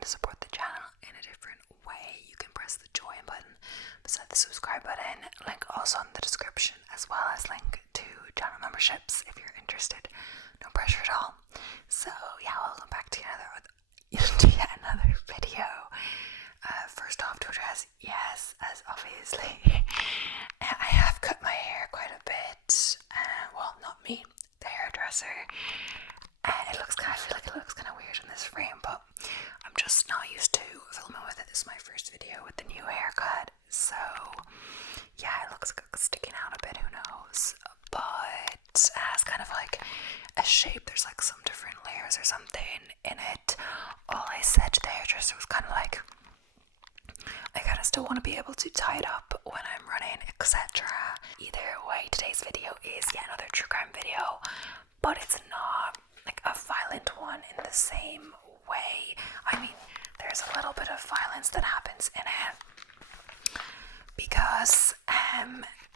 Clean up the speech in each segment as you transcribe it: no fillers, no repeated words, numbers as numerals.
to support the channel in a different way, you can press the join button beside the subscribe button, link also in the description, as well as link to channel memberships if you're interested. No pressure at all. So yeah, welcome back to yet another video. First off, to address, yes, as obviously I have cut my hair quite a bit. Well, not me, the hairdresser. I feel like it looks kind of weird in this frame, but I'm just not used to filming with it. This is my first video with the new haircut, so yeah, it looks like it's sticking out a bit, who knows, but it has kind of like a shape. There's like some different layers or something in it. All I said to the hairdresser was kind of like, I kind of still want to be able to tie it up when I'm running, etc. Either way, today's video is yet another true crime video, but it's not like a violent one in the same way. I mean, there's a little bit of violence that happens in it because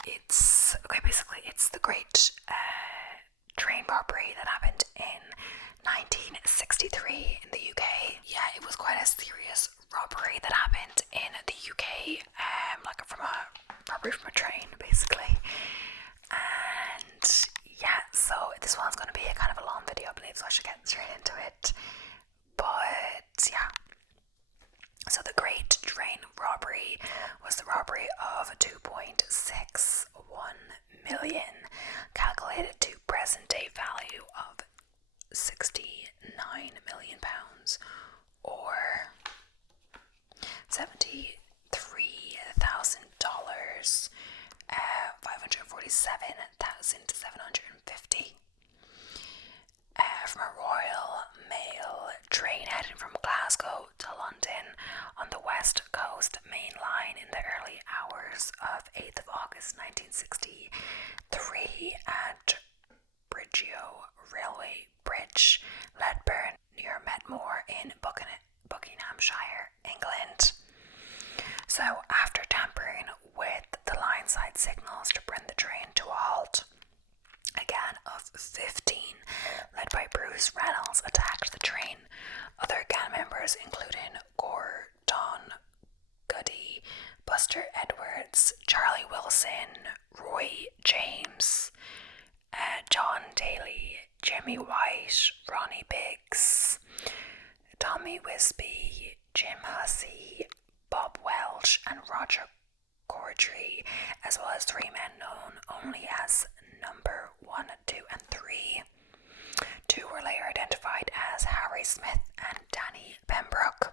it's okay. Basically, it's the great train robbery that happened in 1963 in the UK. Yeah, it was quite a serious robbery that happened in the UK, like from a robbery from a train, basically. And yeah, so this one's going to be a kind of a long video, I believe, so I should get straight into it. But yeah, so the Great Train Robbery was the robbery of 2.61 million, calculated to present day value of £69 million, or $73,000, $547,750. From a Royal Mail train heading from Glasgow to London on the West Coast Main Line in the early hours of 8th of August 1963 at Brigio Railway Bridge, Ledburn, near Metmore in Buckinghamshire, England. So, after tampering with the line side signals to bring the train to a halt, a gang of 15, led by Bruce Reynolds, attacked the train. Other gang members, including Gordon Goody, Buster Edwards, Charlie Wilson, Roy James, John Daly, Jimmy White, Ronnie Biggs, Tommy Wisby, Jim Hussey, Bob Welch, and Roger Cordry, as well as three men known only as number 1, 2, and 3. Two were later identified as Harry Smith and Danny Pembroke.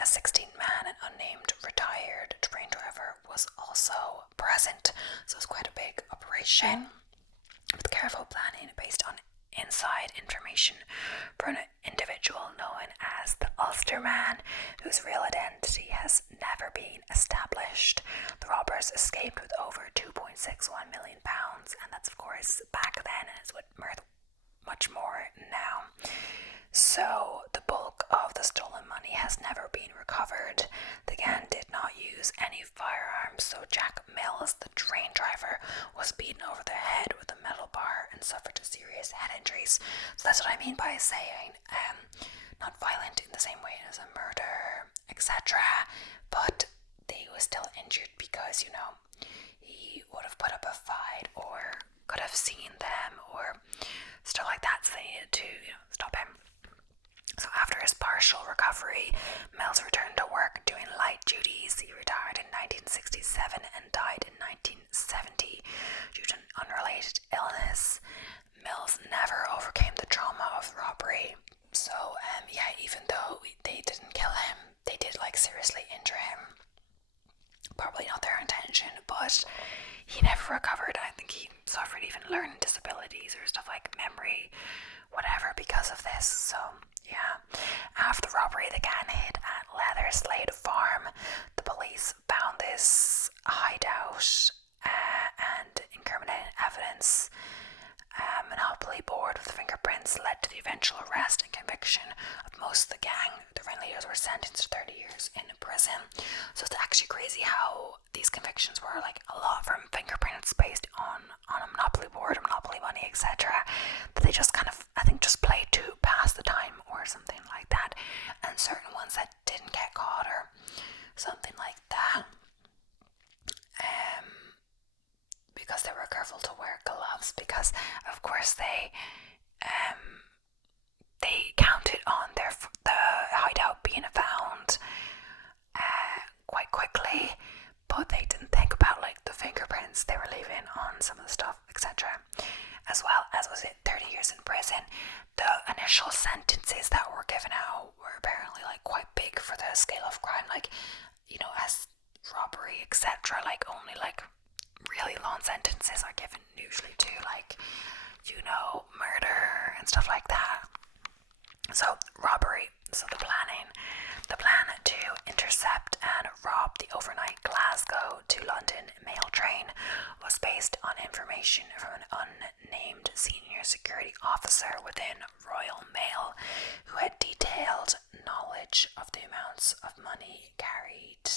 A 16-man and unnamed retired train driver was also present, so it was quite a big operation with careful planning based on inside information from an individual known as the Ulster Man, whose real identity has never been established. The robbers escaped with over £2.61 million, and that's of course back then, and it's worth much more now. So the bulk of the stolen money has never been recovered. The gang did not use any firearms, so Jack Mills, the train driver, was beaten over the head with a metal bar and suffered serious head injuries. So that's what I mean by saying not violent in the same way as a murder, etc. But he was still injured because, you know, he would have put up a fight or could have seen them or stuff like that, so they needed to, stop him. So after his partial recovery, Mills returned to work doing light duties. He retired in 1967 and died in 1970 due to an unrelated illness. Mills never overcame the trauma of the robbery. So yeah, even though they didn't kill him, they did seriously injure him. Probably not their intention, but he never recovered. I think he suffered even learning disabilities or stuff like memory, whatever, because of this. So yeah, after the robbery, the gang hid at Leatherslade Farm. The police found this hideout and incriminating evidence. Monopoly board with fingerprints led to the eventual arrest and conviction of most of the gang. The ringleaders were sentenced to 30 years in prison. So it's actually crazy how these convictions were a lot from fingerprints based on a monopoly board, monopoly money, etc. That they just kind of, I think, just played to pass the time or something like that. And certain ones that robbery. So the plan to intercept and rob the overnight Glasgow to London mail train was based on information from an unnamed senior security officer within Royal Mail who had detailed knowledge of the amounts of money carried.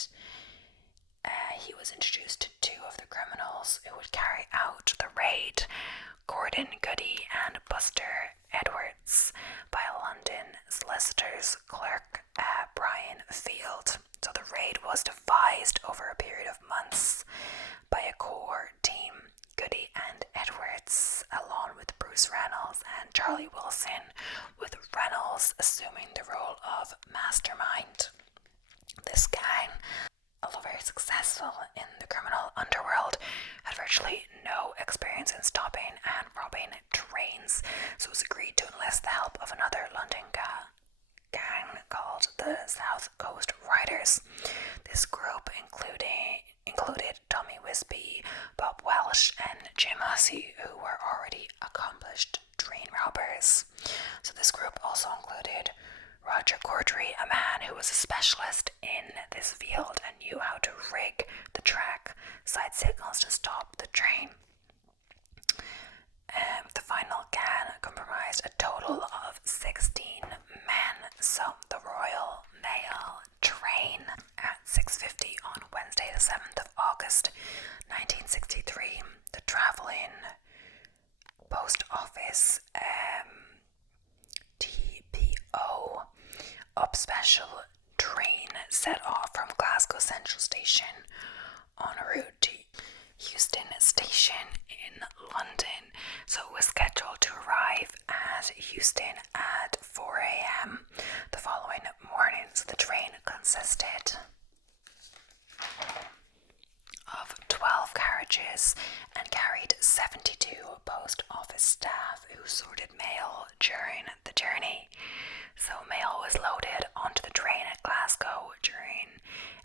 He was introduced to two of the criminals who would carry out the raid, Gordon Goody and Buster Edwards, by a London solicitor's clerk, Brian Field. So the raid was devised over a period of months by a core team, Goody and Edwards, along with Bruce Reynolds and Charlie Wilson, with Reynolds assuming the role of mastermind. This gang, although very successful in the criminal underworld, had virtually no experience in stopping and robbing trains, so it was agreed to enlist the help of another London gang called the South Coast Riders. This group included Tommy Wisby, Bob Welsh, and Jim Hussey, who were already accomplished train robbers. So this group also included Roger Corddry, a man who was a specialist in this field and knew how to rig the track side signals to stop the train. The final gang comprised a total of 16 men. So the Royal Mail train at 6:50 on Wednesday the 7th of August 1963, the travelling post office TPO up special train set off from Glasgow Central Station en route to Euston Station in London. So it was scheduled to arrive at Euston at 4 a.m. the following morning. So the train consisted of 12 carriages and carried 72 post office staff who sorted mail during the journey. So mail was loaded onto the train at Glasgow during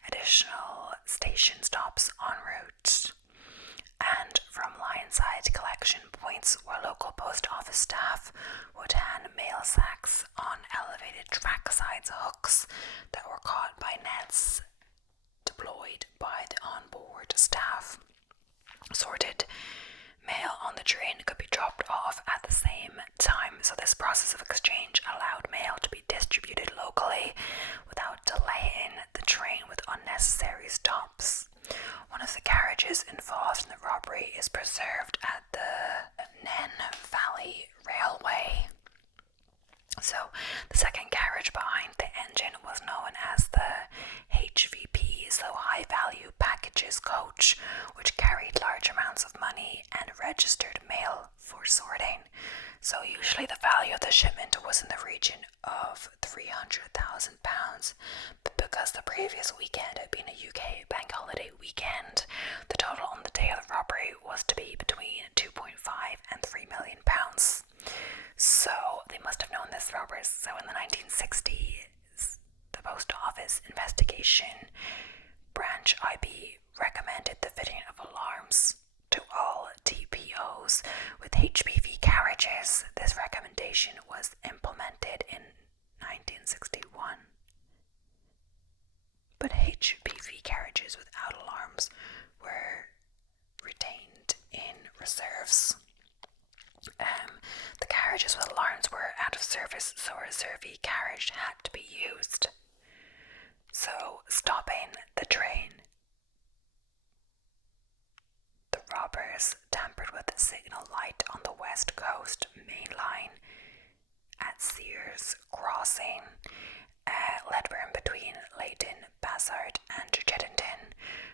additional station stops en route, and from line-side collection points where local post office staff would hand mail sacks on elevated track-sides hooks that were caught by nets deployed by the onboard staff. Sorted mail on the train could be dropped off at the same time, so this process of exchange allowed mail to be distributed locally without delaying the train with unnecessary stops. One of the carriages involved in the robbery is preserved at the Nen Valley Railway. So the second carriage behind the engine was known as the HVP, so High Value Packages Coach, which carried large amounts of money and registered mail for sorting. So usually the value of the shipment was in the region of £300,000, but because the previous weekend had been a UK bank holiday weekend, the total on the day of the robbery was to be between £2.5 and £3 million. So they must have known this robbers. So in the 1960s, the Post Office Investigation Branch IB recommended the fitting of alarms to all TPOs with HPV carriages. This recommendation was implemented in 1961. But HPV carriages without alarms were retained in reserves. The carriages with alarms were out of service, so a reserve carriage had to be used. So, stopping the train, the robbers tampered with the signal light on the West Coast main line at Sears Crossing, Ledburn between Leighton Bassard and Jeddington,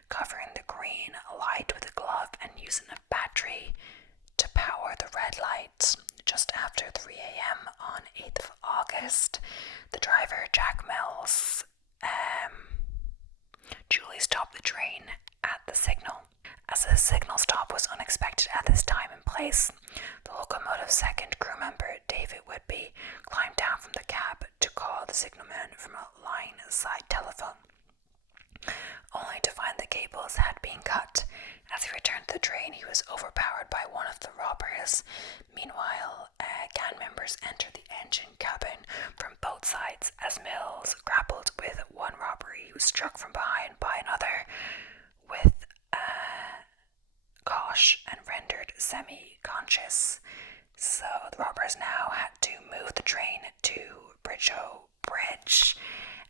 covering the green light with a glove and using a battery to power the red light. Just after 3 a.m. on 8th of August, the driver, Jack Mills, duly stopped the train at the signal. As the signal stop was unexpected at this time and place, the locomotive's second crew member, David Whitby, climbed down from the cab to call the signalman from a line-side telephone, only to find the cables had been cut. As he returned to the train, he was overpowered by one of the robbers. Meanwhile, gang members entered the engine cabin from both struck from behind by another with Kosh and rendered semi-conscious. So the robbers now had to move the train to Bridgeoe Bridge,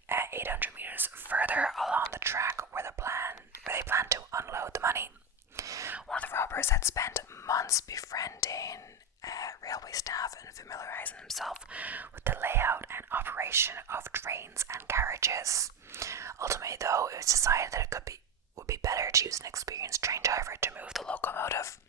800 meters further along the track where they planned to unload the money. One of the robbers had spent months befriending railway staff and familiarizing himself with the layout and operation of trains and carriages. Ultimately, though, it was decided that it would be better to use an experienced train driver to move the locomotive.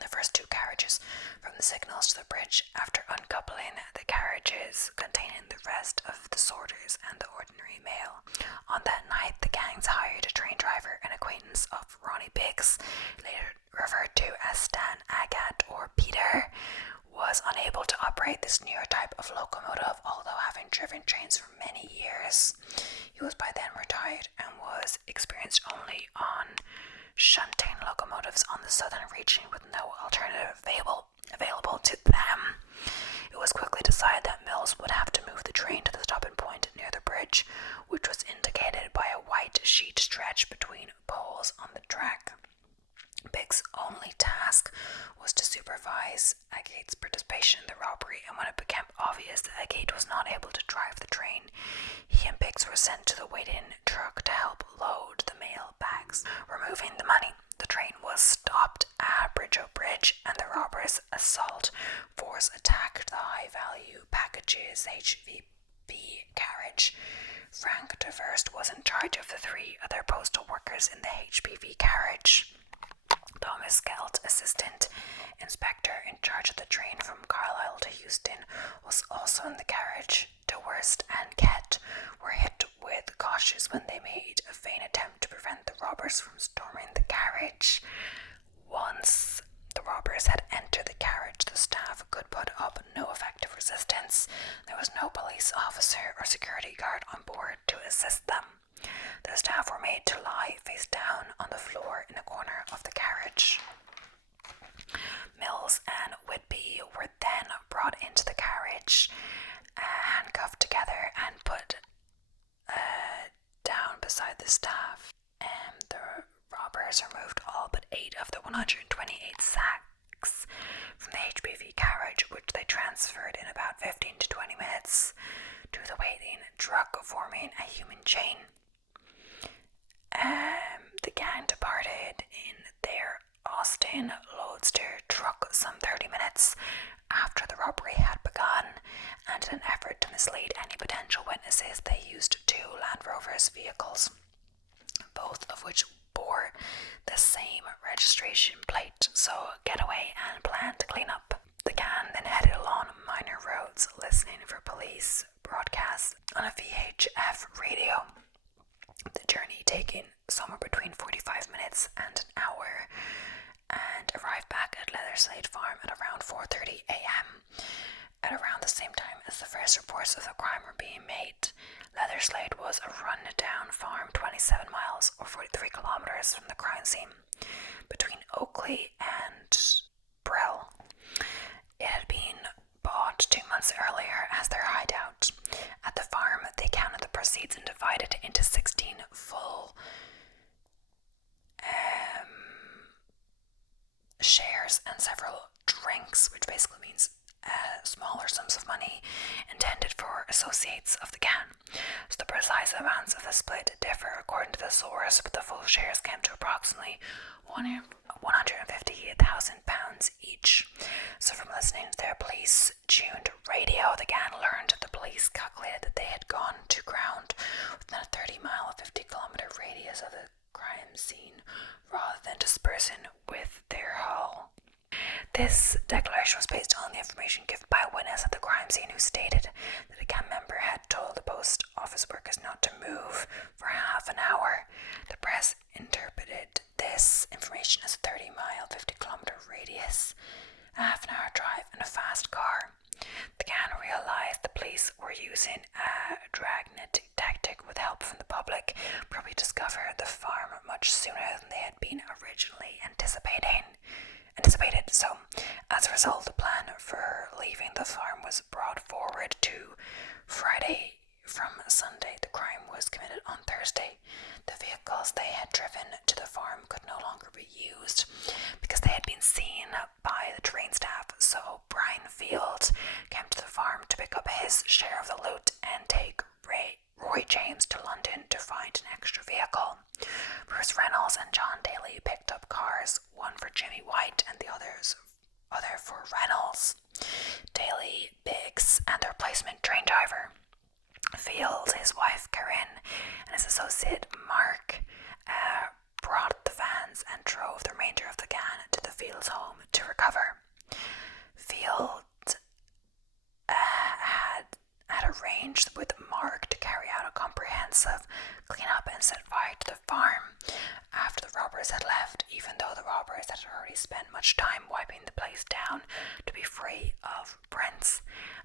The first two carriages from the signals to the bridge, after uncoupling the carriages containing the rest of the sorters and the ordinary mail. On that night, the gangs hired a train driver, an acquaintance of Ronnie Biggs, later referred to as Stan Agat or Peter, was unable to operate this newer type of locomotive, although having driven trains for many years. He was by then retired and was experienced only on shunting locomotives on the southern region with no alternative available to them. It was quickly decided that Mills would have to move the train to the stopping point near the bridge, which was indicated by a white sheet stretched between poles on the track. Biggs' only task was to supervise Agate's participation in the robbery, and when it became obvious that Agate was not able to drive the train, he and Biggs were sent to the waiting truck to help load the mail bags. Removing the money, the train was stopped at Bridgeoe Bridge, and the robbers' assault force attacked the high-value packages HVP carriage. Frank DeVerst was in charge of the three other postal workers in the HPV carriage. Thomas Gelt, assistant inspector in charge of the train from Carlisle to Houston, was also in the carriage. DeWerst and Kett were hit with cautious when they made a vain attempt to prevent the robbers from storming the carriage. Once the robbers had entered the carriage, the staff could put up no effective resistance. There was no police officer or security guard on board to assist them. The staff were made to lie face down on the floor in a corner of the carriage. Mills and Whitby were then brought into the carriage, handcuffed together and put down beside the staff. The robbers removed all but 8 of the 128 sacks from the HPV carriage, which they transferred in about 15 to 20 minutes to the waiting truck, forming a human chain. The gang departed in their Austin Loadster truck some 30 minutes after the robbery had begun, and in an effort to mislead any potential witnesses, they used 2 Land Rover's vehicles, both of which bore the same registration plate, so Getaway and planned to clean up. The gang then headed along minor roads, listening for police broadcasts on a VHF radio. The journey taking somewhere between 45 minutes and an hour, and arrived back at Leatherslade Farm at around 4:30 a.m. At around the same time as the first reports of the crime were being made. Leatherslade was a run-down farm 27 miles or 43 kilometers from the crime scene, between Oakley and Brill. It had been bought 2 months earlier as their hideout. At the farm, they counted the proceeds and divided it into 16 full shares and several drinks, which basically means smaller sums of money intended for associates of the gang. So the precise amounts of the split differ according to the source, but the full shares came to approximately £158,000 each. So from listening to their police-tuned radio, the gang learned that the police calculated that they had gone to ground within a 30-mile, 50-kilometer radius of the crime scene, rather than dispersing with their haul. This declaration was based on the information given by a witness at the crime scene, who stated that a gang member had told the post office workers not to move for half an hour. The press interpreted this information as a 30-mile, 50-kilometer radius, a half-an-hour drive in a fast car. The gang realized the police were using a dragnet tactic with help from the public, probably discovered the farm much sooner than they had been originally anticipated. So, as a result, the plan for leaving the farm was brought forward to Friday from Sunday. The crime Thursday. The vehicles they had driven to the farm could no longer be used because they had been seen by the train staff, so Brian Field came to the farm to pick up his share of the loot and take Roy James to London to find an extra vehicle. Bruce Reynolds and John Daly picked up cars, one for Jimmy White and the other for Reynolds. Daly, Biggs, and the replacement train driver, Field, his wife Corinne, and his associate Mark brought the vans and drove the remainder of the gang to the Fields' home to recover. Field had arranged with Mark to carry out a comprehensive cleanup and set fire to the farm after the robbers had left, even though the robbers had already spent much time wiping the place down to be free of prints.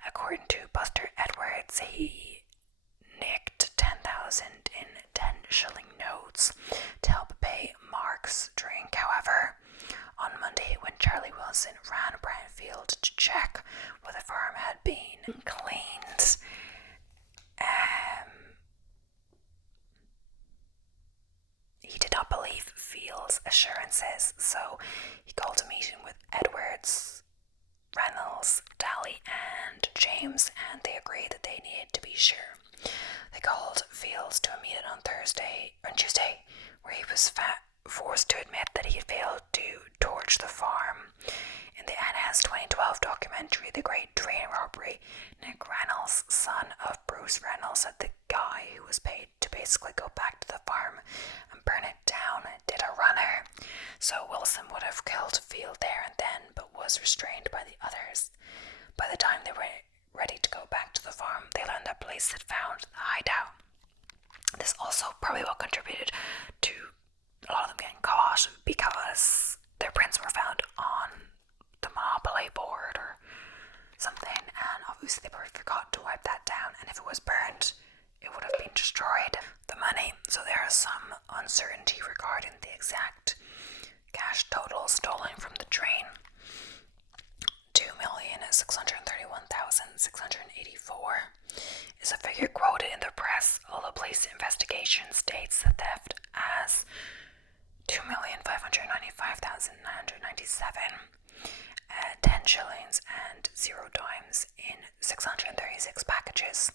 According to Buster Edwards, he nicked 10,000 in 10-shilling notes to help pay Mark's drink. However, on Monday, when Charlie Wilson ran Brian Field to check whether the farm had been cleaned, he did not believe Field's assurances, so he called a meeting with Edwards, Reynolds, Daly, and James, and they agreed that they needed to be sure. They called Fields to a meeting on Tuesday, where he was forced to admit that he had failed to torch the farm. In the NS 2012 documentary, The Great Train Robbery, Nick Reynolds, son of Bruce Reynolds, said the guy who was paid to basically go back to the farm and burn it down did a runner. So Wilson would have killed Field there and then, but was restrained by the others. By the time they were ready to go back to the farm, they learned that police had found the hideout. This also probably what contributed to a lot of them getting caught, because their prints were found on the Monopoly board or something, and obviously they probably forgot to wipe that down, and if it was burned, it would have been destroyed. The money, so there is some uncertainty regarding the exact cash total stolen from the train. 2,631,684 is a figure quoted in the press, although police investigation states the theft as 2,595,997, 10 shillings and 0 dimes in 636 packages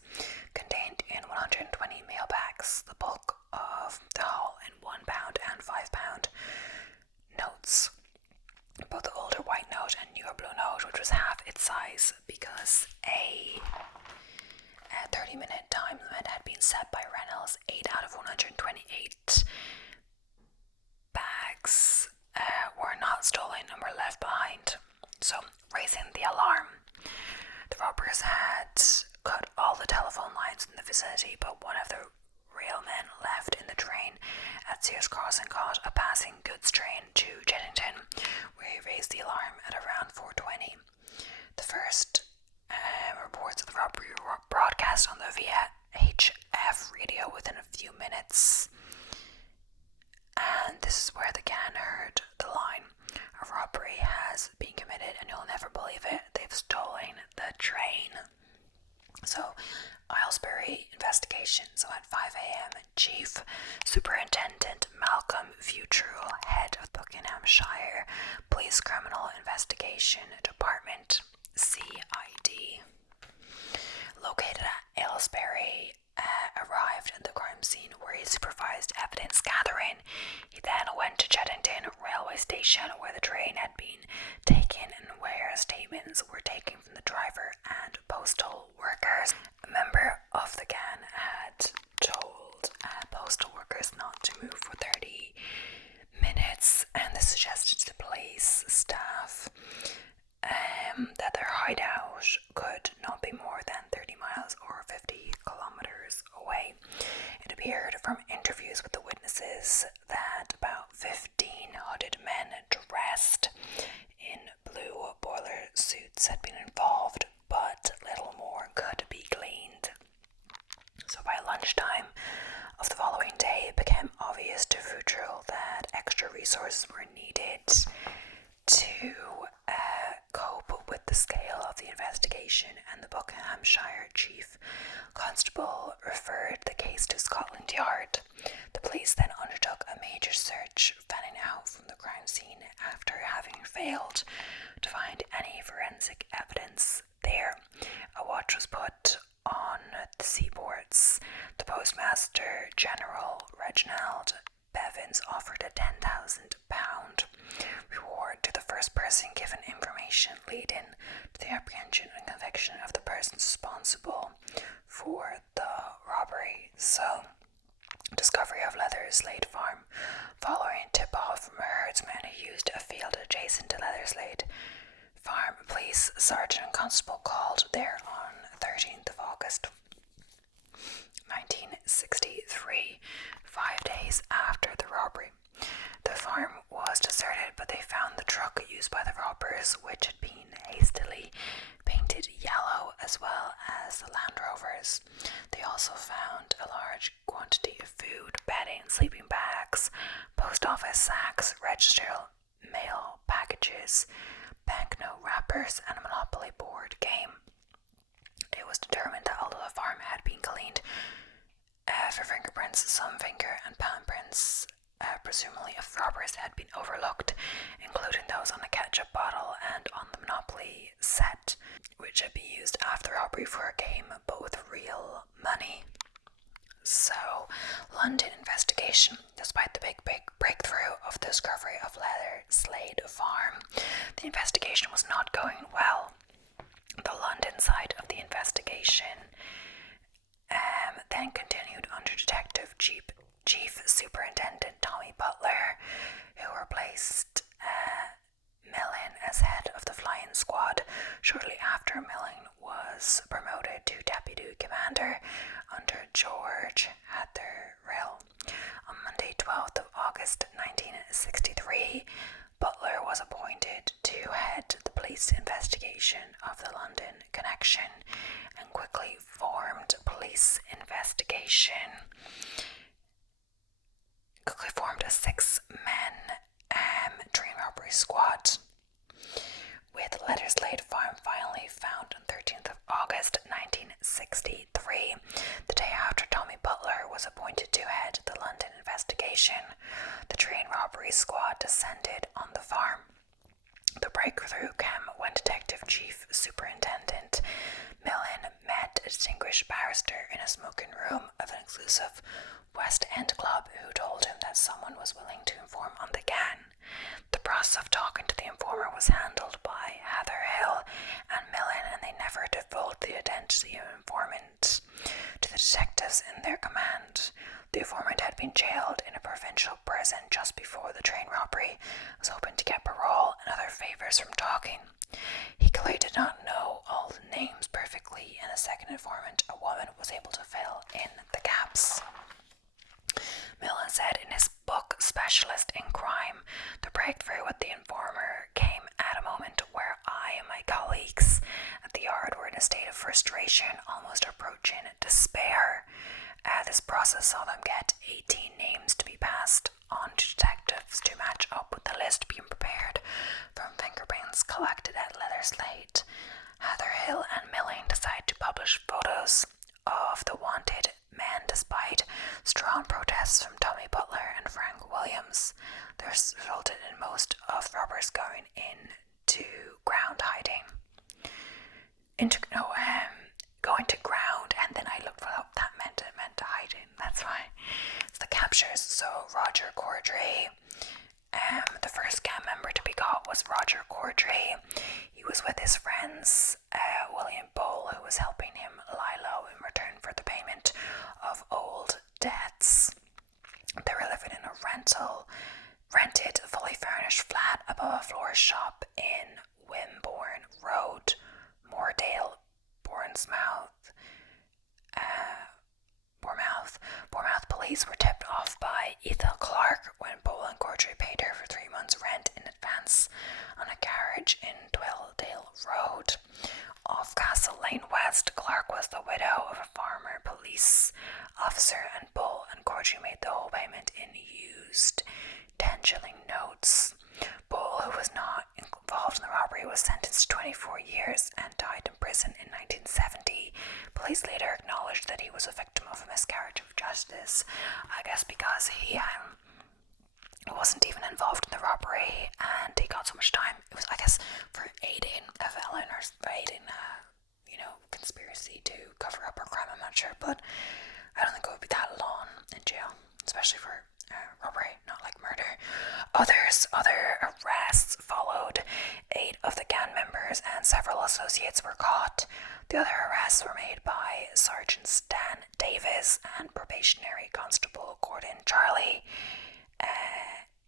contained in 120 mail bags, the bulk of the haul in £1 and £5 notes, both the older white note and newer blue note, which was half its size because a 30-minute time limit had been set by Reynolds. 8 out of 128 bags were not stolen and were left behind, so raising the alarm. The robbers had cut all the telephone lines in the vicinity, but one of the railmen left in the train at Sears Crossing caught a passing goods train to Jeddington, where he raised the alarm at around 4:20. The first reports of the robbery were broadcast on the VHF radio within a few minutes, and this is where the gang heard the line, "A robbery has been committed and you'll never believe it. They've stolen the train." So Aylesbury investigation. So at 5 a.m, Chief Superintendent Malcolm Futrell, head of Buckinghamshire Police Criminal Investigation Department, CID, located at Aylesbury, arrived at the crime scene, where he supervised evidence gathering. He then went to Jeddington railway station, where the train had been taken and where statements were taken from the driver and postal workers. A member of the gang had told postal workers not to move for 30 minutes, and this suggested to the police staff that their hideout could not be more than 30 miles or 50 kilometers away. It appeared from interviews with the witnesses that about 15 hooded men dressed in blue boiler suits had been involved, but little more could be gleaned. So by lunchtime of the following day, it became obvious to Futrell that extra resources were needed to cope with the scale of the investigation, and the Buckinghamshire Chief Constable referred the case to Scotland Yard. police then undertook a major search, fanning out from the crime scene after having failed to find any forensic evidence there. A watch was put on the seaports. The Postmaster General Reginald Bevins offered a £10,000 reward to the first person given information leading to the apprehension and conviction of the persons responsible for the robbery. So, discovery of Leatherslade Farm. Following tip-off from a herdsman who used a field adjacent to Leatherslade Farm, police sergeant and constable called there on 13th of August 1963, 5 days after the robbery. The farm was deserted, but they found the truck used by the robbers, which had been hastily painted yellow, as well as the Land Rovers. They also found a large quantity of food, bedding, sleeping bags, post office sacks, registered mail packages, banknote wrappers, and a Monopoly board game. It was determined that although the farm had been cleaned for fingerprints, some finger and palm prints, presumably of robbers, had been overlooked, including those on the ketchup bottle and on the Monopoly set, which had been used after the robbery for a game, but with real money. So, London investigation. Despite the big breakthrough of the discovery of Leatherslade Farm, the investigation was not going well. The London side of the investigation then continued under Detective Chief Superintendent Tommy Butler, who replaced Millen as head of the flying squad shortly after Millen was promoted to deputy commander under George Hatherell. On Monday, 12th of August 1963, Butler was appointed to head the police investigation of the London connection and quickly formed a 6-man train robbery squad, with Leatherslade Farm finally found on 13th of August 1963, the day after Tommy Butler was appointed to head the London investigation. The train robbery squad descended on the farm. The breakthrough came when Detective Chief Superintendent Millen met a distinguished barrister in a smoking room of an exclusive West End club who told him that someone was willing to inform on the gang. The process of talking to the informer was handled by Hatherell and Millen, and they never divulged the identity of the informant to the detectives in their command. The informant had been jailed in a provincial prison just before the train robbery, was hoping to get parole and other favours from talking. He clearly did not know all the names perfectly, and a second informant, a woman, was able to fill in the gaps. Millen said in his book Specialist in Crime, the breakthrough with the informer came at a moment where I and my colleagues at the yard were in a state of frustration, almost approaching despair. This process saw them get 18 names to be passed on to detectives to match up with the list being prepared from fingerprints collected at Leatherslade. Hatherell and Millen decided to publish photos of the wanted men despite strong protests from Tommy Butler and Frank Williams. This resulted in most of the robbers going into ground hiding. Going to ground, and then I looked for what that meant. It meant hiding. That's why. It's the captures. So Roger Cordray, the first gang member to be caught was Roger Cordray. He was with his friends William Bowl, who was helping him lie low in return for the payment of old debts. They were living in a rented, fully furnished flat above a florist shop in Wimborne Road, Moordale, Bournemouth police were tipped off by Ethel Clark when Bowl and Cordray paid her for 3 months' rent in advance on a garage in Dwelldale Road. Off Castle Lane West, Clark was the widow of a former police officer, and Bowl and Cordray made the whole payment in used 10-shilling notes. Bowl, who was not involved in the robbery, was sentenced to 24 years and died in prison in 1970. Police later acknowledged that he was a victim of a miscarriage of justice, I guess because he wasn't even involved in the robbery and he got so much time. It was, I guess, for aiding a felon or aiding a, conspiracy to cover up a crime. I'm not sure, but I don't think it would be that long in jail, especially for robbery, not like murder. Other arrests followed. 8 of the gang members and several associates were caught. The other arrests were made by Sergeant Stan Davis and probationary constable Gordon Charlie.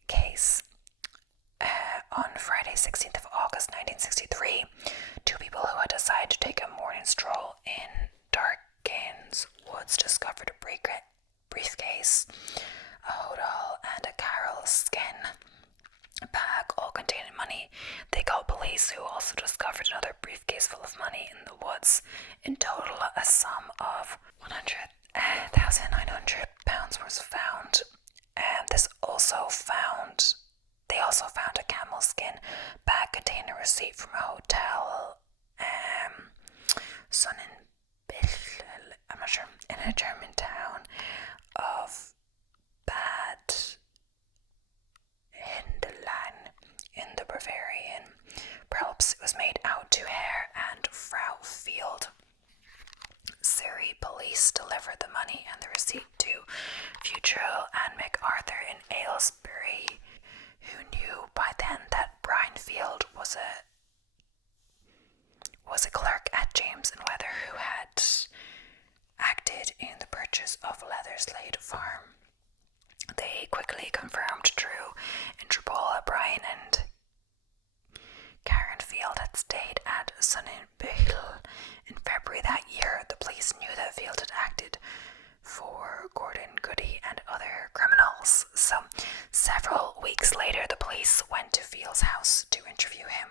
Case on Friday, 16th of August 1963, 2 people who had decided to take a morning stroll in Darkins Woods discovered a briefcase, a hodol, and a Carol skin bag, all containing money. They called police, who also discovered another briefcase full of money in the woods. In total, a sum of £100,900 was found. They also found a camel skin bag containing a receipt from a hotel, I'm not sure, in a German town of Bad Hindelan in the Bavarian. Perhaps it was made out to Herr and Frau Field. Surrey police delivered the money and the receipt to Futrell and MacArthur in Aylesbury, who knew by then that Brian Field was a clerk at James and Weather, who had acted in the purchase of Leatherslade Farm. They quickly confirmed Drew Interpol that Brian and Karen Field had stayed at Sonnenbüchel. In February that year, the police knew that Field had acted for Gordon Goody and other criminals. So, several weeks later, the police went to Field's house to interview him.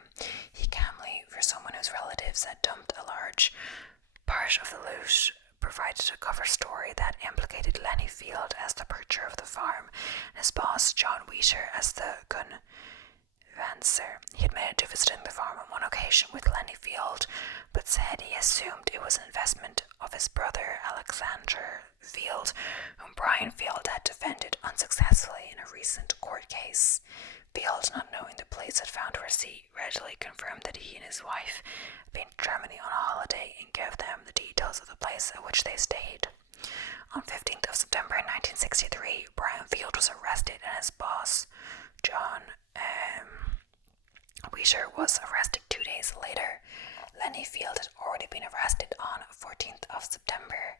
He calmly, for someone whose relatives had dumped a large part of the loot, provided a cover story that implicated Lenny Field as the purchaser of the farm and his boss, John Wheater, as the conveyancer. He admitted to visiting the farm on one occasion with Lenny Field, but said he assumed it was an investment of his brother Alexander Field, whom Brian Field had defended unsuccessfully in a recent court case. Field, not knowing the police had found a receipt, readily confirmed that he and his wife had been to Germany on a holiday and gave them the details of the place at which they stayed. On 15th of September 1963, Brian Field was arrested and his boss, John Wheater, was arrested 2 days later. Lenny Field had already been arrested on 14th of September.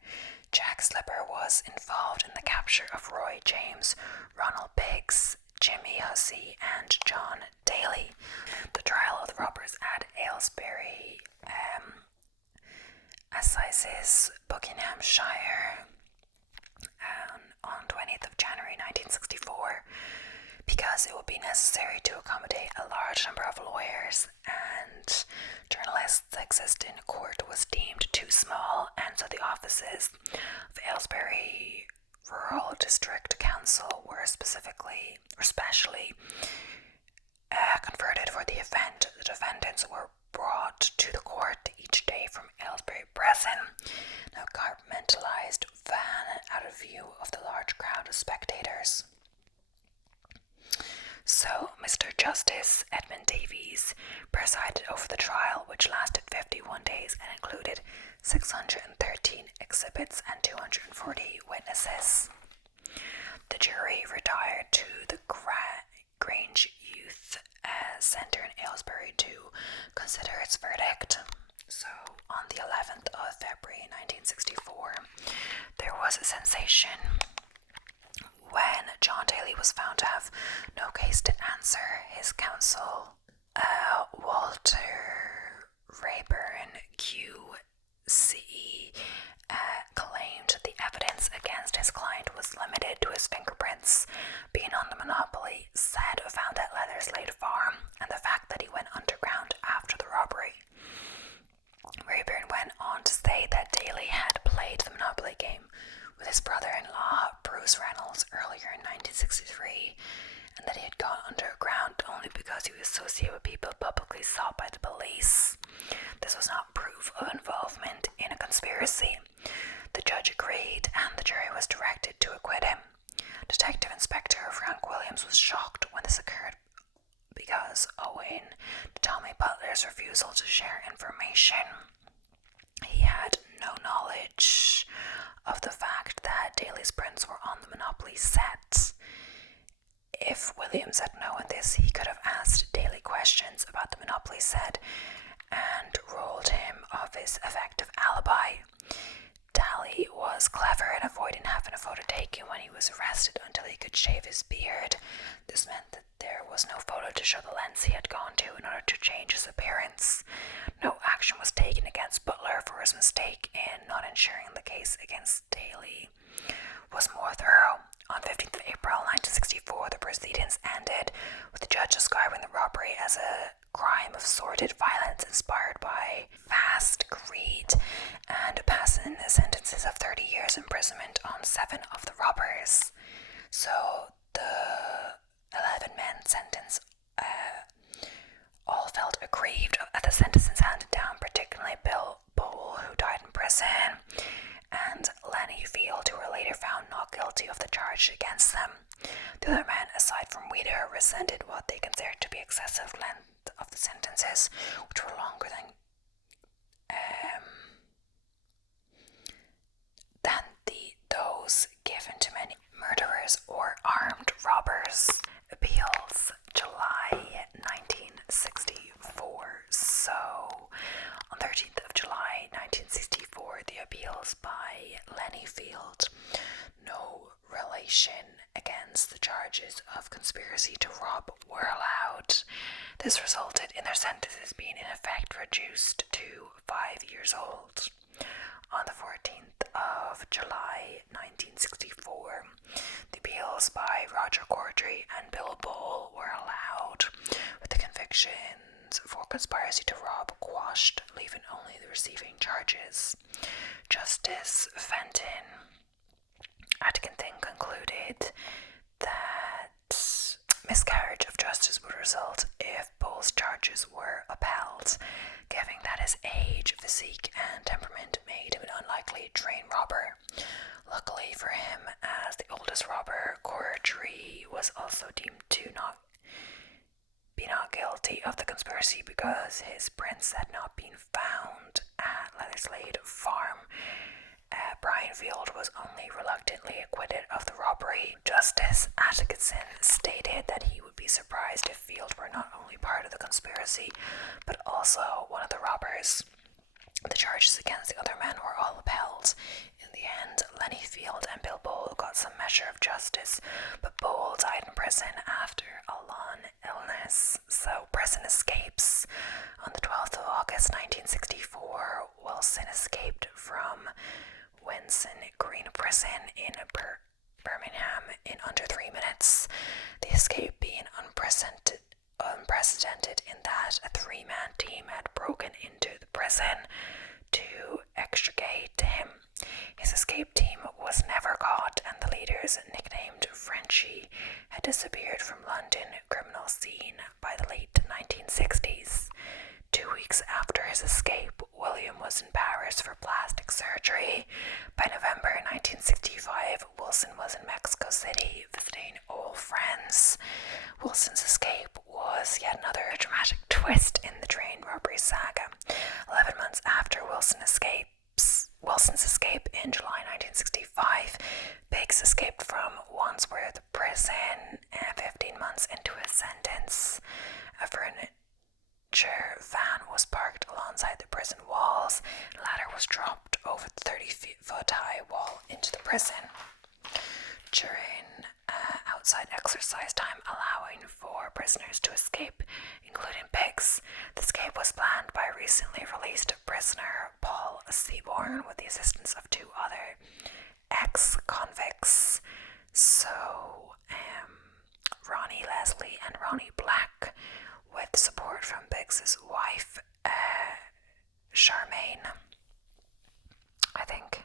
Jack Slipper was involved in the capture of Roy James, Ronald Biggs, Jimmy Hussey, and John Daly. The trial of the robbers at Aylesbury Assizes, Buckinghamshire, on 20th of January 1964, because it would be necessary to accommodate a large number of lawyers and journalists. The existing court was deemed too small, and so the offices of Aylesbury Rural District Council were specially converted for the event. The defendants were brought to the court each day from Aylesbury Prison, a compartmentalized van out of view of the large crowd of spectators. So, Mr. Justice Edmund Davies presided over the trial, which lasted 51 days and included 613 exhibits and 240 witnesses. The jury retired to the Grange Youth Centre in Aylesbury to consider its verdict. So, on the 11th of February 1964, there was a sensation when John Daly was found to have no case to answer. His counsel, Walter Rayburn, QC, claimed the evidence against his client was limited to his fingerprints being on the monopoly set found at Leatherslade Farm and the fact that he went underground after the robbery. Rayburn went on to say that Daly had played the Monopoly game with his brother-in-law, Bruce Reynolds, earlier in 1963, and that he had gone underground only because he was associated with people publicly sought by the played, and the jury was directed to acquit him. Detective Inspector Frank Williams was shocked when this occurred because, owing to Tommy Butler's refusal to share information, he had no knowledge of the fact that Daly's prints were on the Monopoly set. If Williams had known this, he could have asked Daly questions about the Monopoly set and rolled him of his effective alibi. Daly was clever in avoiding having a photo taken when he was arrested until he could shave his beard. This meant that there was no photo to show the lengths he had gone to in order to change his appearance. No action was taken against Butler for his mistake in not ensuring the case against Daly was more thorough. On 15th of April 1964, the proceedings ended with the judge describing the robbery as a crime of sordid violence inspired by vast greed and passing sentences of 30 years imprisonment on 7 of the robbers. So the 11 men sentenced all felt aggrieved at the sentences handed down, particularly Bill Bowl, who died in prison, and Lenny Field, who were later found not guilty of the charge against them. The other men, aside from Weeder, resented what they considered to be excessive length of the sentences, which were longer than those given to many murderers or armed robbers. Appeals, July 1964. So, on 13th of July 1964, the appeals by Lenny Field, no relation against the charges of conspiracy to rob, were allowed. This resulted in their sentences being in effect reduced to 5 years old. On the 14th of July 1964, the appeals by Roger Corddry and Bill Bowl were allowed, with the convictions for conspiracy to rob quashed, leaving only the receiving charges. Justice Fenton Atkinson concluded that miscarriage of justice would result if Bowles' charges were upheld, given that his age, physique, and temperament made him an unlikely train robber. Luckily for him, as the oldest robber, Corddry was also deemed to not guilty of the conspiracy because his prints had not been found at Leatherslade Farm. Brian Field was only reluctantly acquitted of the robbery. Justice Atkinson stated that he would be surprised if Field were not only part of the conspiracy, but also one of the robbers. The charges against the other men were all upheld. In the end, Lenny Field and Bill Bowl got some measure of justice, but Bowl died in prison after a long illness. So prison escapes. On the 12th of August 1964, Wilson escaped from Winson Green Prison in Birmingham in under 3 minutes. The escape being unprecedented in that a 3-man team had broken into the prison to extricate him. His escape team was never caught, and the leaders, nicknamed Frenchie, had disappeared from London criminal scene by the late 1960s. 2 weeks after his escape, William was in Paris for plastic surgery. By November 1965, Wilson was in Mexico City visiting old friends. Wilson's escape was yet another dramatic twist in the train robbery saga. 11 months after Wilson's escape in July 1965, Biggs escaped from Wandsworth Prison 15 months into his sentence. A furniture van was parked alongside the prison walls. A ladder was dropped over the 30-foot high wall into the prison. During outside exercise time, allowing for prisoners to escape, including Biggs. The escape was planned by recently released prisoner Paul Seaborn with the assistance of 2 other ex-convicts. So, Ronnie Leslie and Ronnie Black, with support from Biggs's wife, Charmaine. I think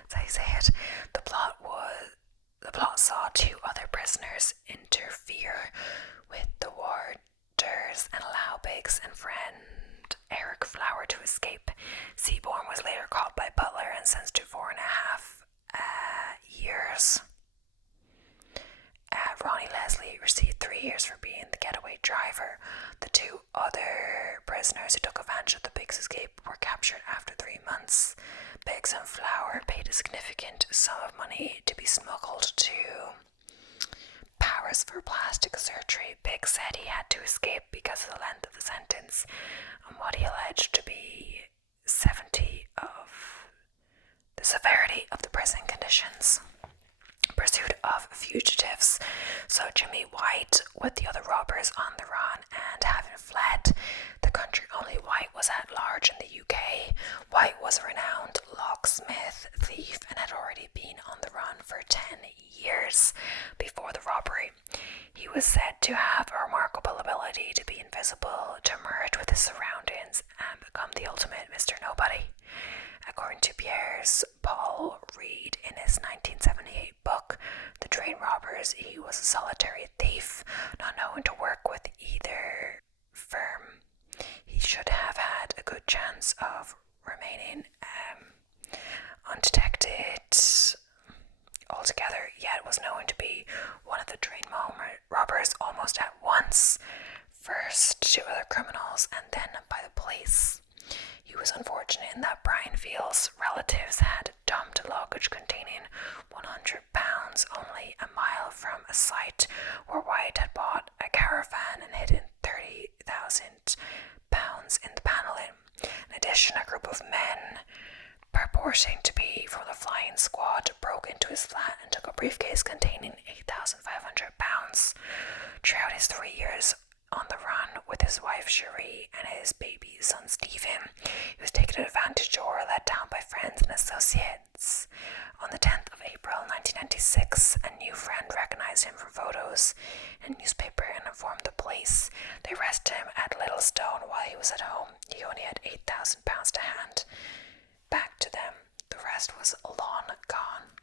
that's how you say it. The plot saw 2 other prisoners interfere with the warders and allow Biggs and friend Eric Flower to escape. Seaborn was later caught by Butler and sentenced to 4.5 years. Ronnie Leslie received 3 years for being the getaway driver. The 2 other prisoners who took advantage of the Biggs escape were captured after 3 months. Biggs and Flower paid a significant sum of money to be smuggled to Paris for plastic surgery. Biggs said he had to escape because of the length of the sentence and what he alleged to be 70 of the severity of the prison conditions. Pursuit of fugitives. So Jimmy White, with the other robbers on the run and having fled the country, only White was at large in the UK. White was a renowned locksmith, thief, and had already been on the run for 10 years before the robbery. He was said to have a remarkable ability to be invisible, to merge with his surroundings, and become the ultimate Mr. Nobody. According to Pierre's Paul Reed in his 1978 book, The Train Robbers, he was a solitary thief, not knowing to work with either firm. He should have had a good chance of remaining undetected altogether, yet was known to be one of the train robbers almost at once, first to other criminals and then by the police. He was unfortunate in that Brian Field's relatives had dumped luggage containing 100 pounds only a mile from a site where White had bought a caravan and hidden 30,000 pounds in the paneling. In addition, a group of men purporting to be from the flying squad broke into his flat and took a briefcase containing 8,500 pounds. Throughout his 3 years on the run with his wife Cherie and his baby son Stephen, he was taken advantage of or let down by friends and associates. On the 10th of April 1996, a new friend recognized him from photos in a newspaper and informed the police. They arrested him at Littlestone while he was at home. He only had 8,000 pounds to hand back to them. The rest was long gone.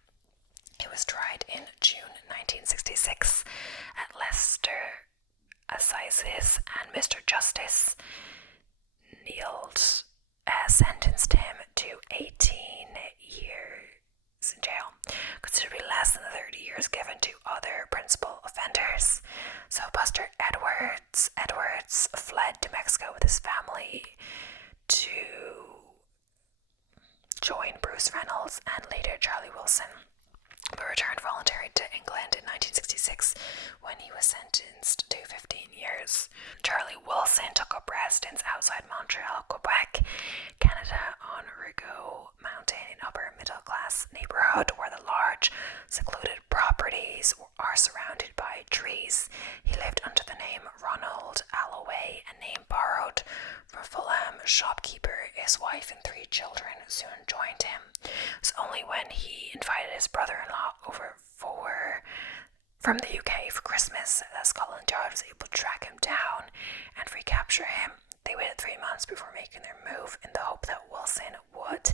He was tried in June 1966 at Leicester Assizes, and Mr. Justice Neild sentenced him to 18 years in jail, considerably less than the 30 years given to other principal offenders. So Buster Edwards fled to Mexico with his family to join Bruce Reynolds and later Charlie Wilson, but returned voluntarily to England in 1966 when he was sentenced to 15 years. Charlie Wilson took up residence outside Montreal, Quebec, Canada, on Rigaud Mountain, an upper middle class neighborhood where the large secluded properties are surrounded by trees. He lived under the name Ronald Alloway, a name borrowed from Fulham shopkeeper. His wife and 3 children soon joined him. It was only when he invited his brother-in-law over from the UK for Christmas that Scotland Yard was able to track him down and recapture him. They waited 3 months before making their move in the hope that Wilson would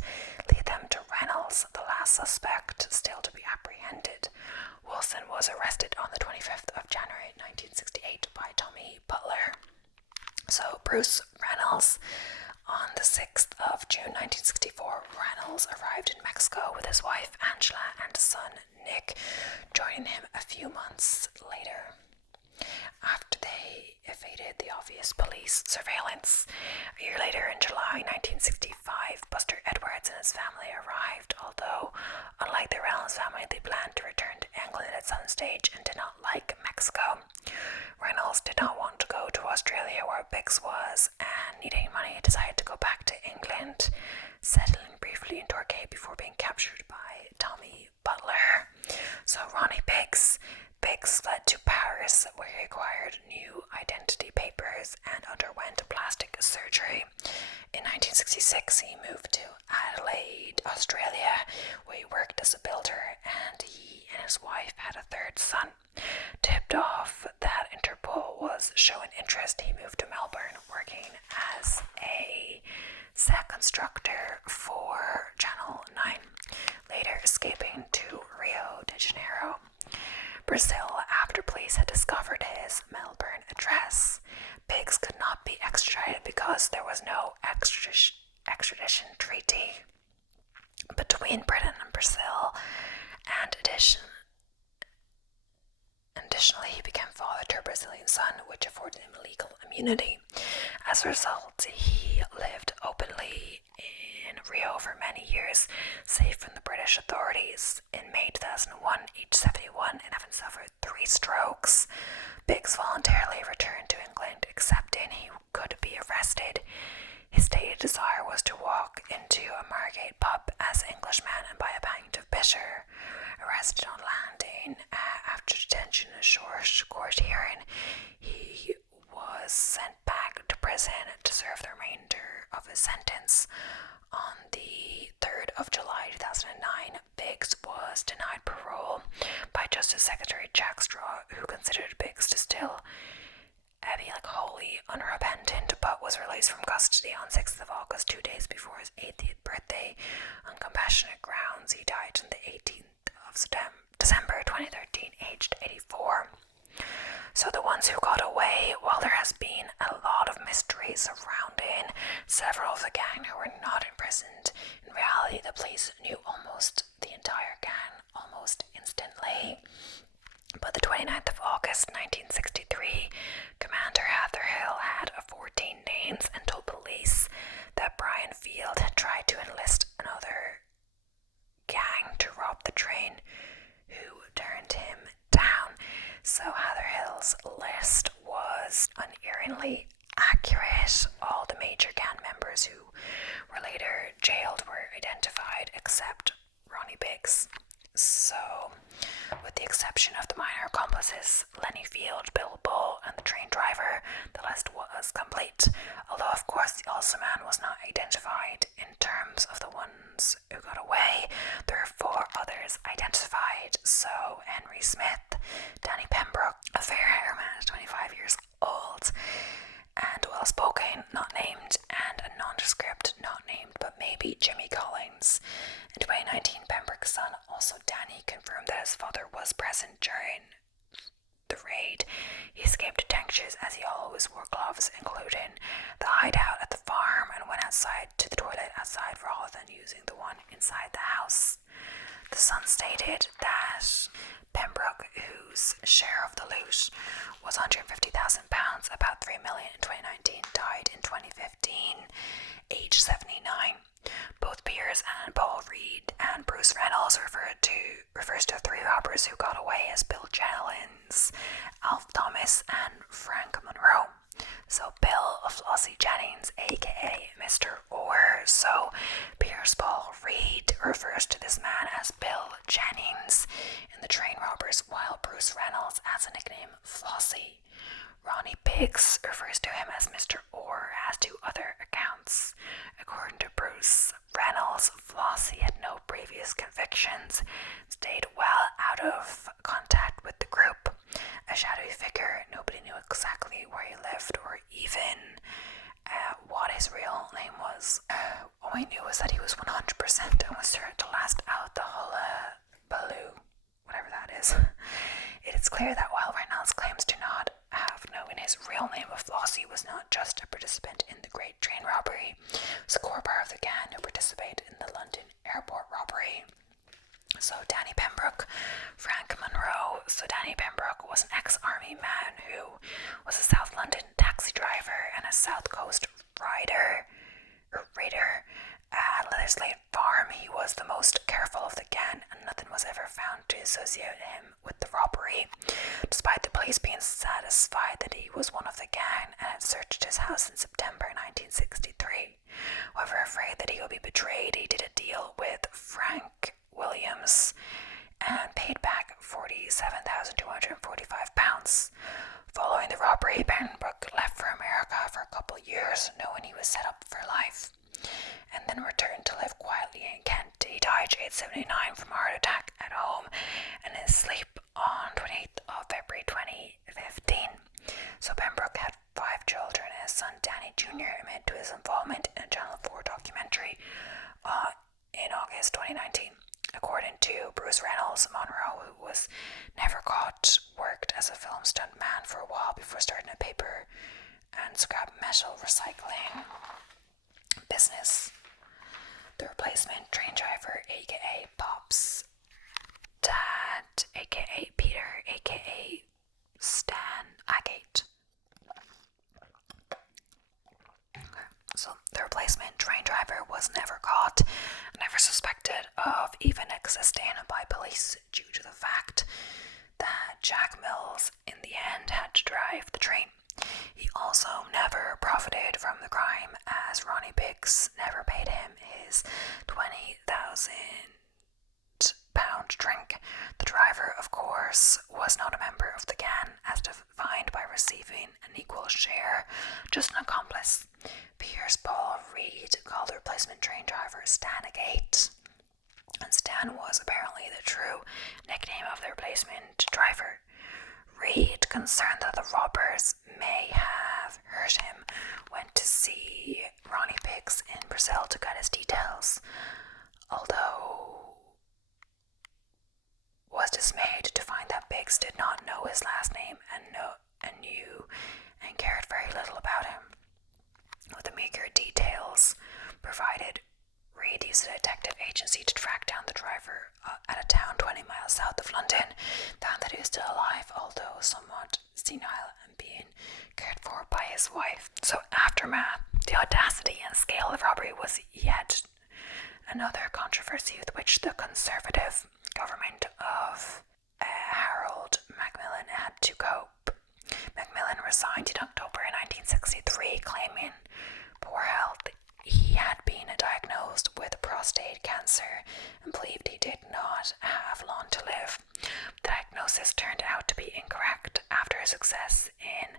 lead them to Reynolds, the last suspect still to be apprehended. Wilson was arrested on the 25th of January 1968 by Tommy Butler. So Bruce Reynolds, on the 6th of June 1964, Reynolds arrived in Mexico with his wife Angela and son Nick, joining him a few months later. After they evaded the obvious police surveillance, a year later in July 1965, Buster Edwards and his family arrived, although, unlike the Reynolds family, they planned to return to England at some stage and did not like Mexico. Reynolds did not want to go to Australia where Biggs was, and needing money, decided to go back to England, settling briefly in Torquay before being captured by Tommy Butler. So Ronnie Biggs fled to Paris, where he acquired new identity papers and underwent plastic surgery. In 1966, he moved to Adelaide, Australia, where he worked as a builder, and he and his wife had a 3rd son. Tipped off that Interpol was showing interest, he moved to Melbourne, working as a set constructor for Channel 9, later escaping to Rio de Janeiro, Brazil, after police had discovered his Melbourne address. Biggs could not be extradited because there was no extradition treaty between Britain and Brazil, and Sicilian sun, which afforded him legal immunity. As a result, he lived openly in Rio for many years, safe from the British authorities. In May 2001, aged 71 and having suffered 3 strokes, Biggs voluntarily returned to England, accepting he could be arrested. His stated desire was to walk into a Margate pub as an Englishman and buy a pint of bitter. Arrested on landing after detention in a short court hearing, he was sent back to prison to serve the remainder of his sentence. On the 3rd of July 2009, Biggs was denied parole by Justice Secretary Jack Straw, who considered Biggs to still be wholly unrepentant, but was released from custody on 6th of August, 2 days before his 80th birthday, on compassionate grounds. He died on the 18th of December 2013, aged 84. So the ones who got away, while there has been a lot of mystery surrounding several of the gang who were not imprisoned, in reality the police knew almost the entire gang almost instantly. But the 29th of August 1963, Commander Hatherhill had 14 names and told police that Brian Field had tried to enlist another gang to rob the train, who turned him down. So Hatherhill's list was unerringly accurate. All the major gang members who were later jailed were identified except Ronnie Biggs. So, with the exception of the minor accomplices, Lenny Field, Bill Bull, and the train driver, the list was complete. Although, of course, the Ulster man was not identified. In terms of the ones who got away, there are 4 others identified. So, Henry Smith, Danny Pembroke, a fair-haired man 25 years old, and well-spoken, not named, and a nondescript, not named, but maybe Jimmy Collins. In 2019, Pembroke's son, also Danny, confirmed that his father was present during the raid. He escaped detection as he always wore gloves, including the hideout at the farm, and went outside to the toilet outside rather than using the one inside the house. The son stated that Pembroke, whose share of the loot was £150,000, about $3 million in 2019, died in 2015, aged 79. Both Piers and Paul Reed and Bruce Reynolds refers to 3 robbers who got away as Bill Jennings, Alf Thomas, and Frank Monroe. So Bill Flossie Jennings, aka Mr. Orr. So Piers Paul Reed refers to this man as Bill Jennings in the Train Robbers, while Bruce Reynolds has a nickname Flossie. Ronnie Biggs refers to him as Mr. Orr, as do other accounts. According to Bruce Reynolds, Flossie had no previous convictions, stayed well out of contact with the group. A shadowy figure, nobody knew exactly where he lived or even what his real name was. All we knew was that he was 100% and was certain to last out the hullabaloo, whatever that is. It is clear that while Reynolds claims to not have known his real name of Flossie was not just a participant in the Great Train Robbery, it was a core part of the gang who participated in the London airport robbery. So Danny Pembroke, Frank Monroe. So Danny Pembroke was an ex-army man who was a South London taxi driver and a South Coast raider. At Leatherslade Farm, he was the most careful of the gang, and nothing was ever found to associate him with the robbery, despite the police being satisfied that he was one of the gang and had searched his house in September 1963. However, afraid that he would be betrayed, he did a deal with Frank Williams and paid back £47,245. Following the robbery, Pembroke left for America for a couple of years, knowing he was set up for life, and then returned to live quietly in Kent. He died aged 79 from a heart attack at home and in his sleep on 28th of February 2015. So Pembroke had 5 children, and his son Danny Jr. admitted to his involvement in a Channel 4 documentary in August 2019. According to Bruce Reynolds, Monroe, who was never caught, worked as a film stunt man for a while before starting a paper and scrap metal recycling business. The replacement train driver, aka Pop's dad, aka Peter, aka Stan, aka The driver, of course, was not a member of the gang, as defined by receiving an equal share, just an accomplice. Piers Paul Reed called the replacement train driver Stan Agate, and Stan was apparently the true nickname of the replacement driver. Reed, concerned that the robbers may have hurt him, went to see Ronnie Biggs in Brazil to get his details, although was dismayed to find that Biggs did not know his last name and knew and cared very little about him. With the meager details provided, Reed used a detective agency to track down the driver at a town 20 miles south of London, found that he was still alive, although somewhat senile and being cared for by his wife. So aftermath, the audacity and scale of robbery was yet another controversy with which the Conservative government of Harold Macmillan had to cope. Macmillan resigned in October 1963, claiming poor health. He had been diagnosed with prostate cancer and believed he did not have long to live. The diagnosis turned out to be incorrect. After his success in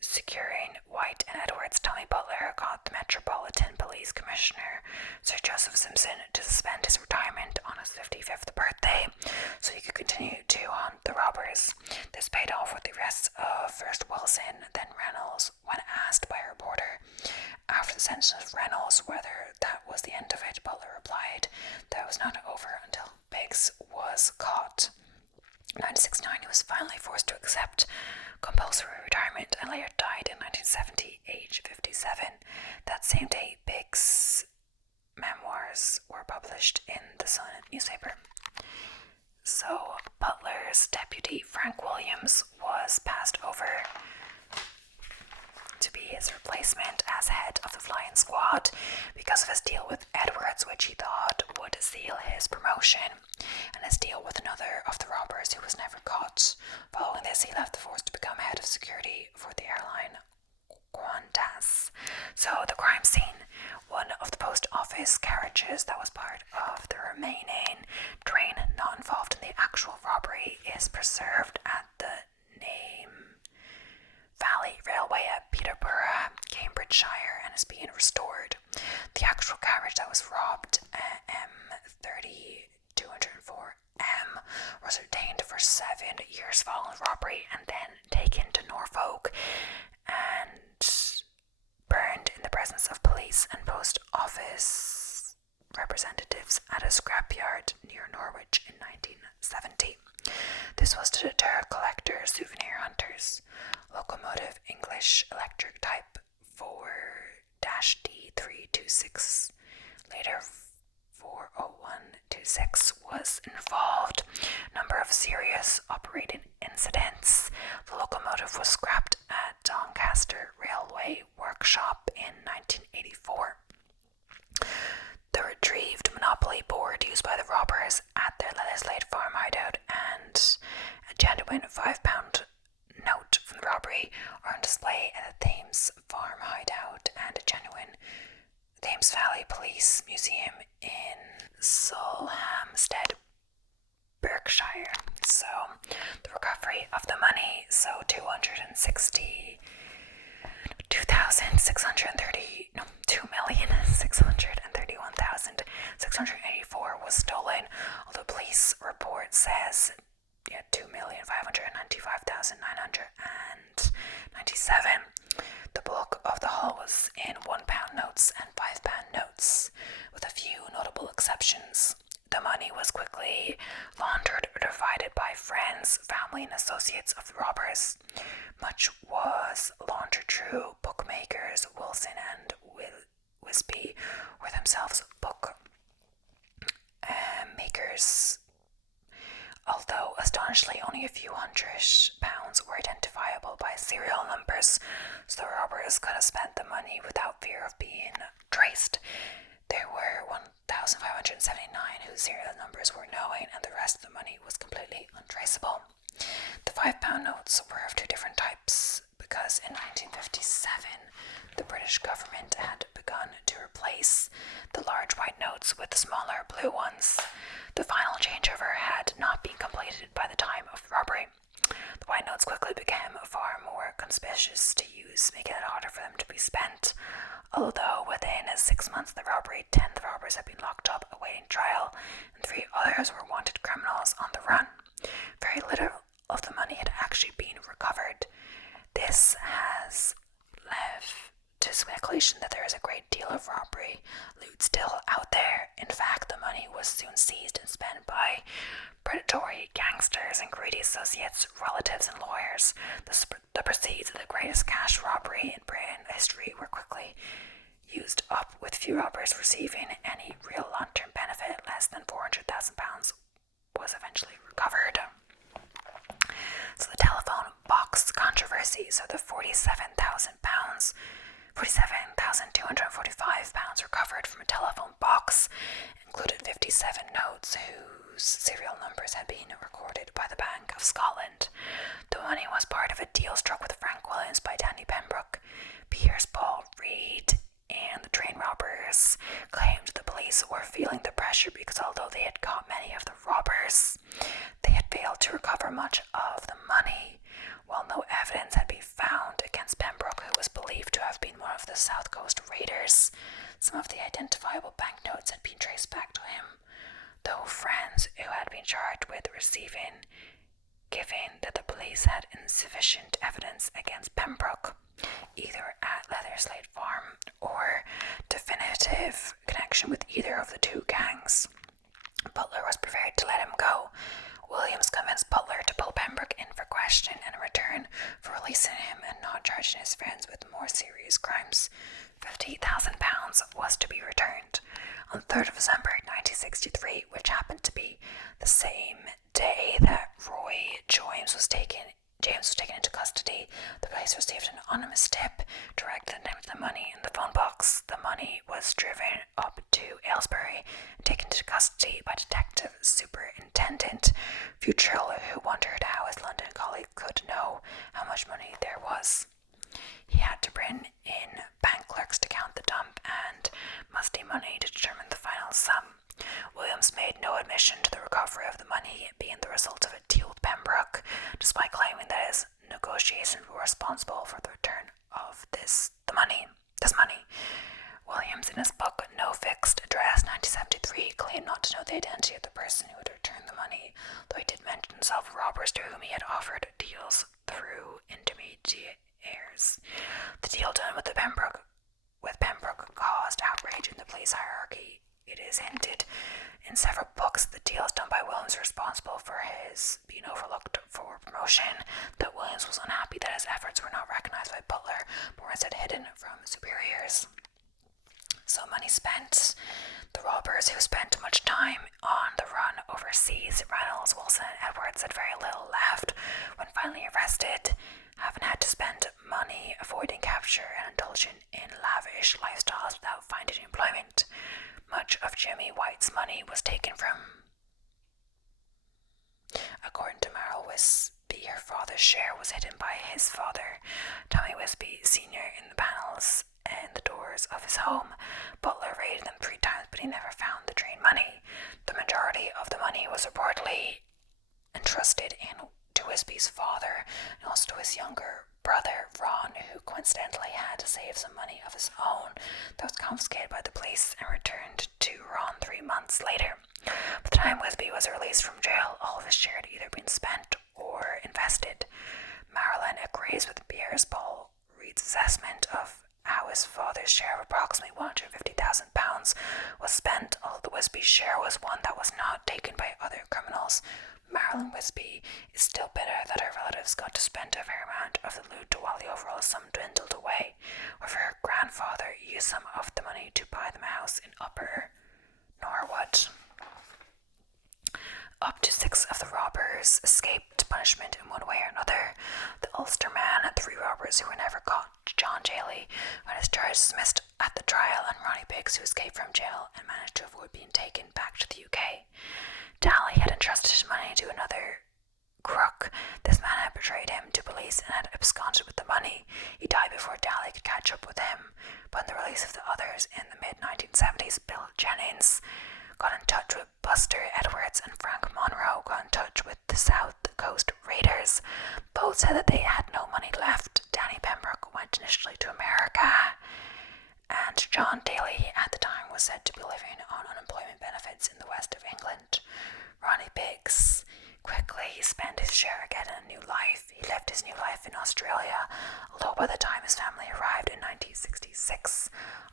securing White and Edwards, Tommy Butler got the Metropolitan Police Commissioner, Sir Joseph Simpson, to suspend his retirement on his 55th birthday so he could continue to hunt the robbers. This paid off with the arrests of first Wilson, then Reynolds. When asked by a reporter after the sentence of Reynolds whether that was the end of it, Butler replied that it was not over until Biggs was caught. In 1969, he was finally forced to accept compulsory retirement and later died in 1970, aged 57. That same day, Biggs' memoirs were published in the Sun newspaper. So, Butler's deputy, Frank Williams, was passed over to be his replacement as head of the flying squad because of his deal with Edwards, which he thought would seal his promotion, and his deal with another of the robbers who was never caught. Following this, he left the force to become head of security for the airline Qantas. So the crime scene, one of the post office carriages that was part of the remaining train not involved in the actual robbery, is preserved at the Name Valley Railway at Peterborough, Cambridgeshire, and is being restored. The actual carriage that was robbed, M30204M, was retained for 7 years following the robbery and then taken to Norfolk and burned in the presence of police and post office representatives at a scrapyard near Norwich in 1970. This was to deter collector souvenir hunters. Locomotive English electric type 4-D326, later 40126, was involved. Number of serious operating incidents. The locomotive was scrapped at Doncaster Railway Workshop in 1984. The retrieved Monopoly board used by the robbers at their Leatherslade farm hideout and a genuine £5 note from the robbery are on display at the Thames Farm hideout and a genuine Thames Valley Police Museum in Salhamstead, Berkshire. So the recovery of the money, so 2,631,684 was stolen, although police report says 2,595,997. The bulk of the haul was in £1 notes and £5 notes, with a few notable exceptions. The money was quickly laundered or divided by friends, family, and associates of the robbers. Much was laundered through bookmakers. Wilson and Wisby were themselves bookmakers, although astonishingly only a few £100 were identifiable by serial numbers, so the robbers could have spent the money without fear of being traced. There were 1,579 whose serial numbers were known, and the rest of the money was completely untraceable. The £5 notes were of two different types, because in 1957 the British government had begun to replace the large white notes with the smaller blue ones. The final changeover had not been completed by the time of the robbery. The white notes quickly became far more conspicuous to use, making it harder for them to be spent. Although within 6 months of the robbery, 10 of the robbers had been locked up awaiting trial, and 3 others were wanted criminals on the run. Very little of the money had actually been recovered. This has led to speculation that there is a great deal of robbery loot still out there. In fact, the money was soon seized and spent by predatory gangsters and greedy associates, relatives, and lawyers. The proceeds of the greatest cash robbery in Britain history were quickly used up, with few robbers receiving any real long-term benefit. Less than £400,000 was eventually recovered. So the telephone box controversy. So the £47,245 recovered from a telephone box included 57 notes whose serial numbers had been recorded by the Bank of Scotland. The money was part of a deal struck with Frank Williams by Danny Pembroke. Piers Paul Reed and the train robbers claimed the police were feeling the pressure because although they had caught many of the robbers, they had failed to recover much of the money. While no evidence had been found against Pembroke, who was believed to have been one of the South Coast raiders, some of the identifiable banknotes had been traced back to him, though friends who had been charged with receiving, given that the police had insufficient evidence against Pembroke, either at Leatherslade Farm or definitive connection with either of the two gangs. Butler was prepared to let him go. Williams convinced Butler to pull Pembroke in for question and in return for releasing him and not charging his friends with more serious crimes, £50,000 was to be returned. On the 3rd of December 1963, which happened to be the same day that Roy James was taken into custody, the police received an anonymous tip directing them to the money in the phone box. The money was driven up to Aylesbury and taken into custody by Detective Superintendent Futrell, who wondered how his London colleague could know how much money there was. He had to bring in bank clerks to count the dump and musty money to determine the final sum. Williams made no admission to the recovery of the money being the result of a deal with Pembroke, despite claiming that his negotiations were responsible for the return of this money. Williams, in his book No Fixed Address 1973, claimed not to know the identity of the person who had returned the money, though he did mention several robbers to whom he had offered deals through intermediaries. The deal done with Pembroke caused outrage in the police hierarchy. It is hinted in several books the deals done by Williams were responsible for his being overlooked for promotion, that Williams was unhappy that his efforts were not recognized by Butler, but were instead hidden from superiors. So money spent. The robbers, who spent much time on the run overseas, Reynolds, Wilson, and Edwards, had very little left when finally arrested, having had to spend money avoiding capture and indulging in lavish lifestyles without finding employment. Much of Jimmy White's money was taken from. According to Merrill Wisby, her father's share was hidden by his father, Tommy Wisby Sr., in the panels and the doors of his home. Butler raided them 3 times, but he never found the train money. The majority of the money was reportedly entrusted to Wisby's father and also to his younger brother, Ron, who coincidentally had to save some money of his own that was confiscated by the police and returned to Ron 3 months later. By the time Wisby was released from jail, all of his share had either been spent or invested. Marilyn agrees with Piers Paul Reed's assessment of how his father's share of approximately £150,000 was spent, although the Wisby share was one that was not taken by other criminals. Marilyn Wisby is still bitter that her relatives got to spend a fair amount of the loot while the overall sum dwindled away, however her grandfather used some of the money to buy them a house in Upper Norwood. Up to 6 of the robbers escaped punishment in one way or another. The Ulster man had 3 robbers who were never caught: John Daly, who had his charges dismissed at the trial, and Ronnie Biggs, who escaped from jail and managed to avoid being taken back to the UK. Daly had entrusted his money to another crook. This man had betrayed him to police and had absconded with the the money. He died before Daly could catch up with him. But in the release of the others in the mid-1970s, Bill Jennings got in touch with Buster Edwards, and Frank Monroe got in touch with the South Coast Raiders. Both said that they had no money left. Danny Pembroke went initially to America, and John Daly at the time was said to be living on unemployment benefits in the west of England. Ronnie Biggs quickly spent his share getting a new life. He lived his new life in Australia, although by the time his family arrived in 1966,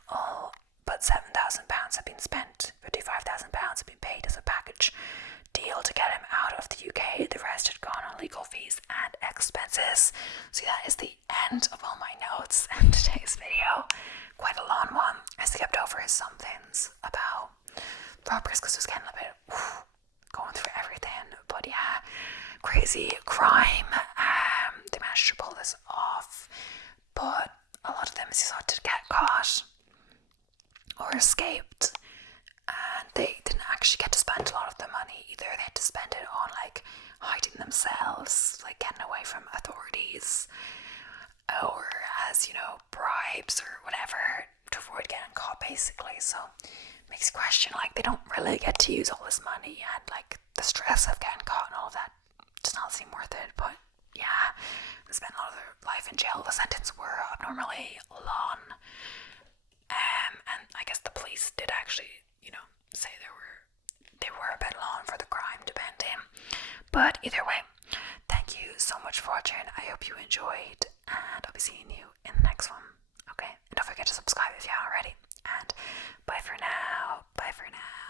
all but £7,000 had been spent. £55,000 had been paid as a package deal to get him out of the UK. The rest had gone on legal fees and expenses. So that is the end of all my notes in today's video. Quite a long one. I skipped over some things about robbers because it was getting a bit going through everything. But yeah, crazy crime. They managed to pull this off, but a lot of them sought to get caught or escaped, and they didn't actually get to spend a lot of the money either. They had to spend it on like hiding themselves, like getting away from authorities, or as bribes or whatever to avoid getting caught, basically. So it makes you question, like, they don't really get to use all this money, and like the stress of getting caught and all of that does not seem worth it. But yeah, they spent a lot of their life in jail. The sentence were abnormally long. And I guess the police did actually, say they were a bit long for the crime, depending. But either way, thank you so much for watching. I hope you enjoyed, and I'll be seeing you in the next one. Okay, and don't forget to subscribe if you haven't already. And bye for now. Bye for now.